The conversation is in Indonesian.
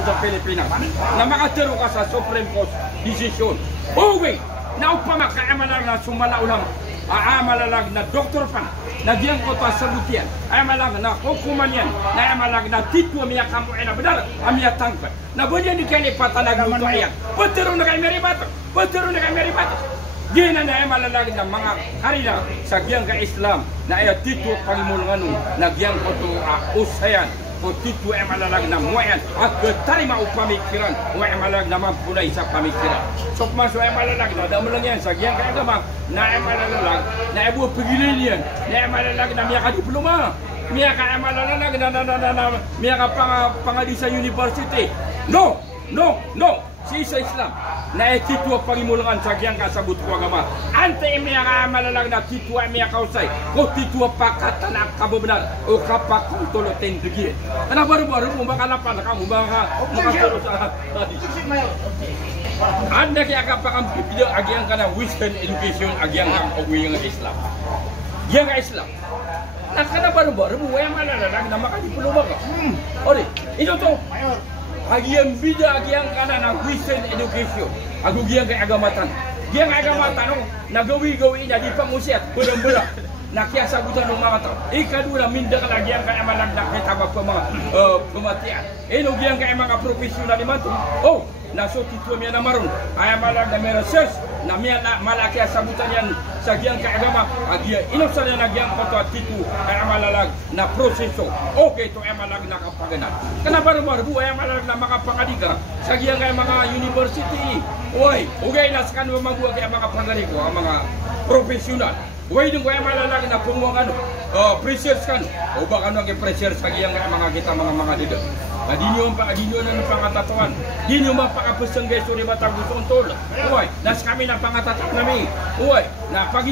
sa Pilipinas na makatiro ka sa Supreme Court decision. Uwi, na upama kaamalag na sumalaulang, aamalag na doktor pan, na diyan ko ta sabutian, aamalag na hukuman yan, na aamalag na titwa miya kamu na benar, amia tangkat. Na bunyan di kali patalag luto ayan. Betero na kay meribato, betero na kay meribato. Gina na aamalag na mga harila sa giyang ka Islam, na ay titwa pangimulungan na giyang ko to usayan. O titu emalalag na muayan at ketarima upamikiran o emalalag na mampulay sa pamikiran. So masuk emalalag na damalang yan sa giyang kaagama na emalalag na ibu pagilin yan na emalalag na miya ka diploma miya ka emalalag na miya ka pangadi sa university. No! Si isa Islam na titu pangimulangan sa giyang kasabut ko agama ante miya ka emalalag na titu miya kausay o titu pakatan ang kabebenar o kapakong tulutin dugit. Karena baru-baru mo makalapan kamu makatulog sa tadi. Anda kaya kapakang video agyang kana Western education agyang ang ogwing Islam. Yang Islam. Nah karena baru-baru mo yang malalalag na makadiploma ka. Ori, ito to. Agyang video agyang kana na Western education. Agu giyang kay agamatan. Giyang agamatan nagawi-gawi na di pangusiat beram-beram. Nakiasa buta ng mga tao. Ikadula minda ka lagi ang kaya malagdak kita ba pematian. Ino giyang kaya mga profesional di mantu. Oh, naso titu miya na marun. Ay malag na may research na miya na malaki sabutan yan sa giyang kaya agama. Agiya ino sa na giyang koto titu ay malalag na proseso. Okay to ay malag na kapaganan. Kana baru-baru ay malag na makapangadiga sa giyang kaya mga university. Oy, ugay nas kan mabuwa kaya mga pangarigo ang mga profesional. Way dong kaya malalag na pumuang pressures kan. O baka nang pressure sa giyang mga kita mga dito. Di nyo na pangatatuan. Di nyo mapakapusang guys uri matagutong tol. Uy, nas kami na pangatatuan namin. Uy, na pag